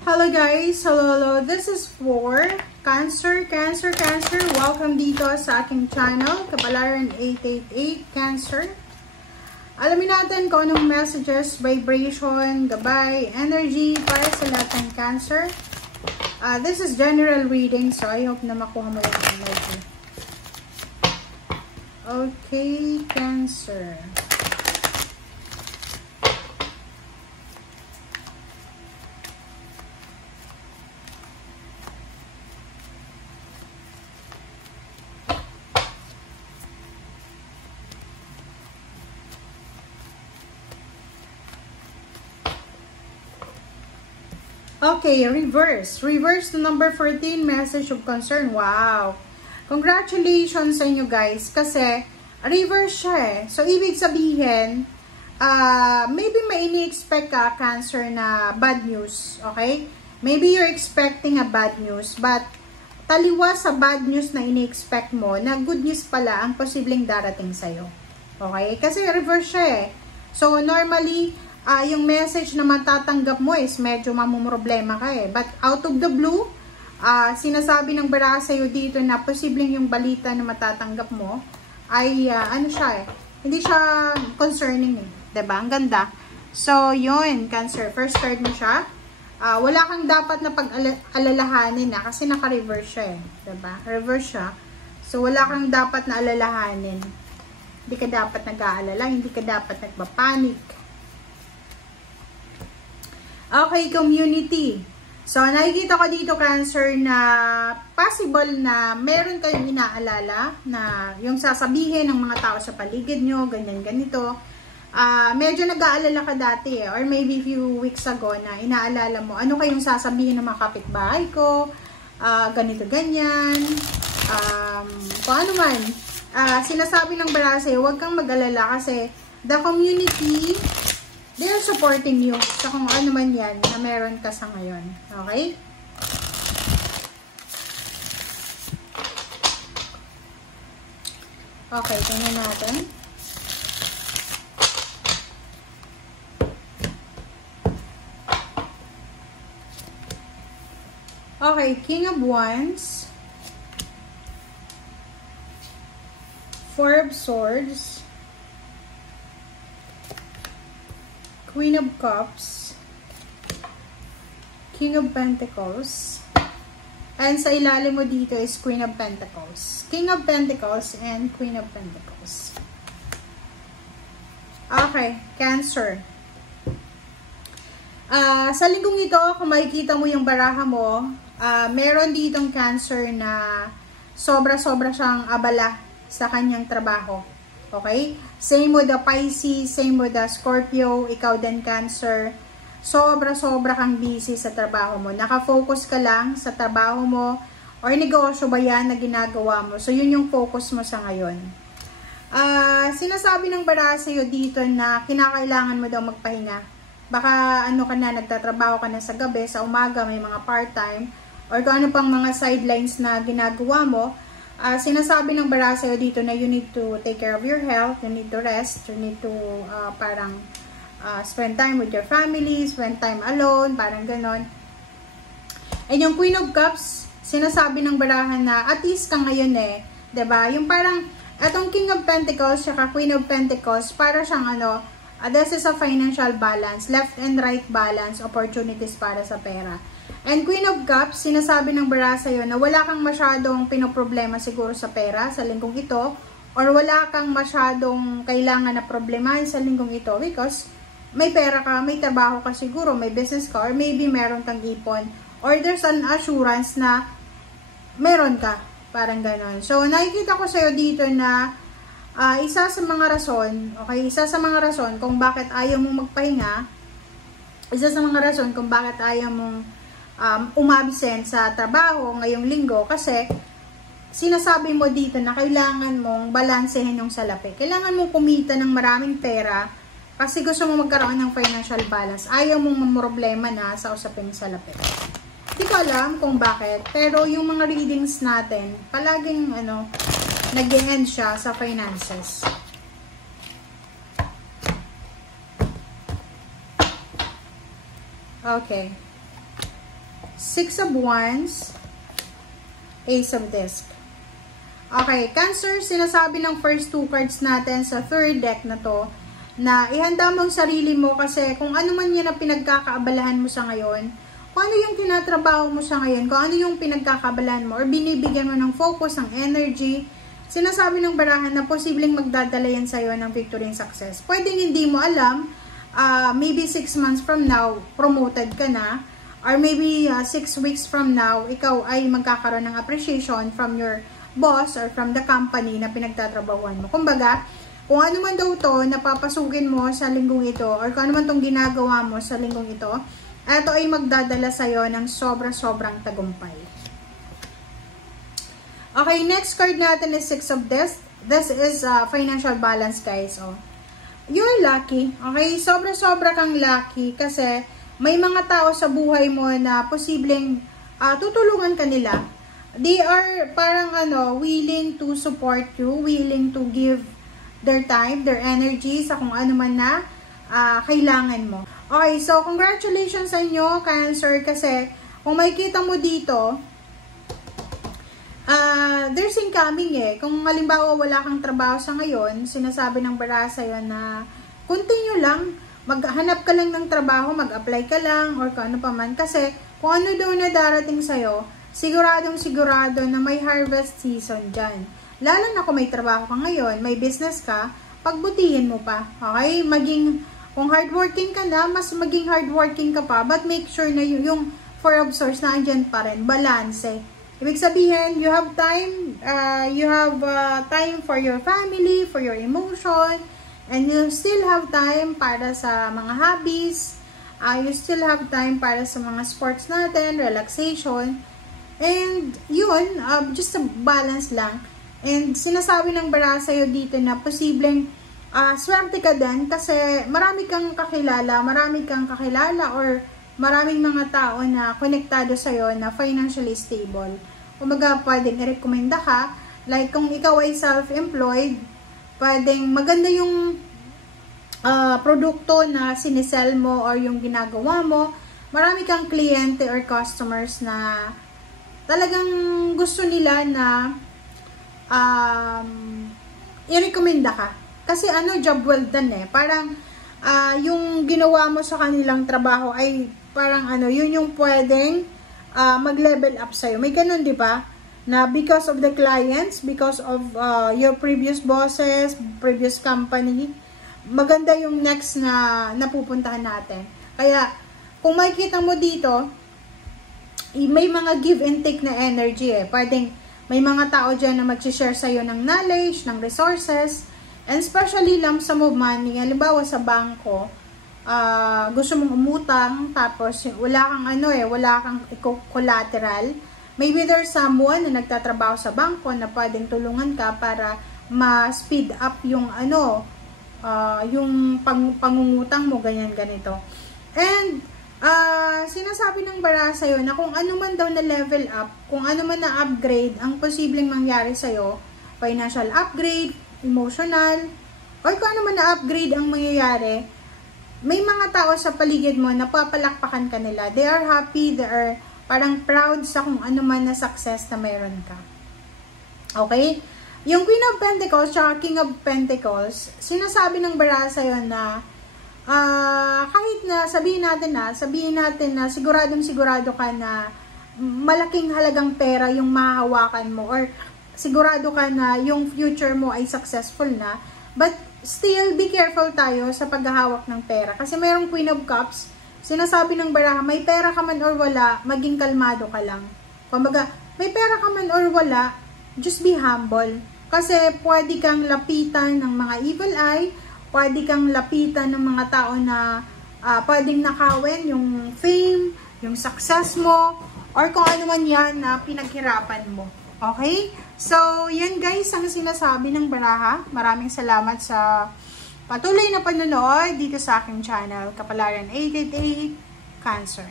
Hello guys! Hello! This is for Cancer. Welcome dito sa aking channel, Kapalaran 888 Cancer. Alamin natin kung anong messages, vibration, gabay, energy para sa lahat ng Cancer. This is general reading, so I hope na makuha mo yung energy. Okay, Cancer. Okay, reverse. Reverse to number 14, message of concern. Wow! Congratulations sa inyo guys. Kasi, reverse siya eh. So, ibig sabihin, maybe may ini-expect ka, Cancer, na bad news. Okay? Maybe you're expecting a bad news. But, taliwa sa bad news na ini-expect mo, na good news pala ang posibleng darating sa'yo. Okay? Kasi reverse siya eh. So, normally, yung message na matatanggap mo is medyo mamumroblema ka eh. But out of the blue, sinasabi ng bara sa'yo dito na posibleng yung balita na matatanggap mo ay ano siya eh. Hindi siya concerning eh. Diba? Ang ganda. So, yun, Cancer. First card mo siya. Wala kang dapat na pag-alalahanin na kasi naka-reverse siya eh. Diba? Reverse siya. So, wala kang dapat na alalahanin. Hindi ka dapat nag-aalala. Hindi ka dapat nagpapanik. Okay, community. So, nakikita ko dito, Cancer, na possible na meron kayong inaalala na yung sasabihin ng mga tao sa paligid nyo, ganyan, ganito. Medyo nag-aalala ka dati eh, or maybe few weeks ago na inaalala mo, ano kayong sasabihin ng mga kapitbahay ko, ganito, ganyan. Kung ano man, sinasabi ng barase, huwag kang mag-alala kasi the community, they're supporting you sa kung ano man yan na meron ka sa ngayon. Okay? Okay, tingnan natin. Okay, King of Wands. Four of Swords. Queen of Cups, King of Pentacles, and sa ilalim mo dito is Queen of Pentacles, King of Pentacles, and Queen of Pentacles. Okay, Cancer. Sa linggong ito, kung makikita mo yung baraha mo, meron ditong Cancer na sobra-sobra siyang abala sa kanyang trabaho. Okay? Same with the Pisces, same with the Scorpio, ikaw din Cancer. Sobra-sobra kang busy sa trabaho mo. Nakafocus ka lang sa trabaho mo or negosyo ba yan na ginagawa mo. So, yun yung focus mo sa ngayon. Sinasabi ng bara sa'yo dito na kinakailangan mo daw magpahinga. Baka ano ka na, nagtatrabaho ka na sa gabi, sa umaga may mga part-time, or kung ano pang mga sidelines na ginagawa mo. Sinasabi ng bara sa'yo dito na you need to take care of your health, you need to rest, you need to spend time with your family, spend time alone, parang ganon. And yung Queen of Cups, sinasabi ng barahan na at least ka ngayon eh, 'di ba? Yung parang atong King of Pentacles saka Queen of Pentacles, para siyang ano, this is a financial balance, left and right balance, opportunities para sa pera. And Queen of Cups, sinasabi ng bara sa'yo na wala kang masyadong pinoproblema siguro sa pera sa linggong ito, or wala kang masyadong kailangan na problema sa linggong ito because may pera ka, may trabaho ka siguro, may business ka, or maybe meron kang ipon, or there's an assurance na meron ka, parang ganon. So, nakikita ko sa'yo dito na isa sa mga rason, okay, isa sa mga rason kung bakit ayaw mong magpahinga, isa sa mga rason kung bakit ayaw mong umabsent sa trabaho ngayong linggo kasi sinasabi mo dito na kailangan mong balansehin yung salapi. Kailangan mong kumita ng maraming pera kasi gusto mo magkaroon ng financial balance. Ayaw mong mamroblema na sa usaping salapi. Hindi ko alam kung bakit, pero yung mga readings natin, palaging nag-end siya sa finances. Okay. Six of Wands, Ace of Disc. Okay, Cancer, sinasabi ng first two cards natin sa third deck na to, na ihanda mo ang sarili mo kasi kung ano man yan na pinagkakaabalahan mo sa ngayon, kung ano yung tinatrabaho mo sa ngayon, kung ano yung pinagkakaabalahan mo, or binibigyan mo ng focus, ng energy, sinasabi ng barahan na posibleng magdadala yan sa'yo ng victory and success. Pwedeng hindi mo alam, maybe 6 months from now, promoted ka na, or maybe 6 weeks from now, ikaw ay magkakaroon ng appreciation from your boss or from the company na pinagtatrabahuan mo. Kumbaga, kung ano man daw to napapasukin mo sa linggong ito or kung ano man tong ginagawa mo sa linggong ito, ito ay magdadala sa'yo ng sobra-sobrang tagumpay. Okay, next card natin is Six of Disc. This is financial balance, guys. Oh. You're lucky. Okay, sobra-sobra kang lucky kasi may mga tao sa buhay mo na posibleng tutulungan ka nila. They are parang willing to support you, willing to give their time, their energy sa kung ano man na kailangan mo. Okay, so congratulations sa inyo, Cancer, kasi kung makikita mo dito, there's incoming Kung halimbawa wala kang trabaho sa ngayon, sinasabi ng baraha sa'yo na continue lang, maghanap ka lang ng trabaho, mag-apply ka lang, or kung ano pa man. Kasi kung ano daw na darating sa'yo, siguradong sigurado na may harvest season dyan. Lalo na kung may trabaho ka ngayon, may business ka, pagbutihin mo pa. Okay? Kung hardworking ka na, mas maging hardworking ka pa, but make sure na yung four of swords na andyan pa rin. Balance Ibig sabihin, you have time, time for your family, for your emotion, and you still have time para sa mga hobbies, you still have time para sa mga sports natin, relaxation, and yun, just a balance lang. And sinasabi ng baraha sa'yo dito na posibleng swerte ka din kasi marami kang kakilala or maraming mga tao na konektado sa'yo na financially stable. Kumaga, pwedeng i-recommenda ka. Like, kung ikaw ay self-employed, pwedeng maganda yung produkto na sinisell mo or yung ginagawa mo. Marami kang kliyente or customers na talagang gusto nila na i-recommenda ka. Kasi job well done Parang yung ginawa mo sa kanilang trabaho ay parang yun yung pwedeng mag-level up sa'yo. May ganun, di ba? Na because of the clients, because of your previous bosses, previous company, maganda yung next na napupuntahan natin. Kaya, kung makikita mo dito, may mga give and take na energy Pwedeng may mga tao dyan na mag-share sa'yo ng knowledge, ng resources, and especially lump sum of money. Halimbawa sa bangko, gusto mong umutang, tapos wala kang wala kang collateral. Maybe there's someone na nagtatrabaho sa bangko na pwedeng tulungan ka para ma-speed up yung yung pangungutang mo, ganito. And sinasabi ng baraha sa'yo na kung ano man daw na level up, kung ano man na upgrade ang posibleng mangyari sa'yo, financial upgrade, emotional, or kung ano man na upgrade ang mangyayari, may mga tao sa paligid mo na papalakpakan ka nila. They are happy, they are parang proud sa kung ano man na success na mayroon ka. Okay? Yung Queen of Pentacles at King of Pentacles, sinasabi ng baraha sa'yo na kahit na sabihin natin na sigurado ka na malaking halagang pera yung mahahawakan mo or sigurado ka na yung future mo ay successful na, but still be careful tayo sa paghahawak ng pera kasi mayroong Queen of Cups, sinasabi ng baraha, may pera ka man or wala, maging kalmado ka lang. Kumbaga, may pera ka man or wala, just be humble kasi pwede kang lapitan ng mga evil eye, pwede kang lapitan ng mga tao na pwedeng nakawin yung fame, yung success mo, or kung ano man yan na pinaghirapan mo. Okay? So, yan guys ang sinasabi ng baraha. Maraming salamat sa patuloy na panonood dito sa aking channel, Kapalaran 888 Cancer.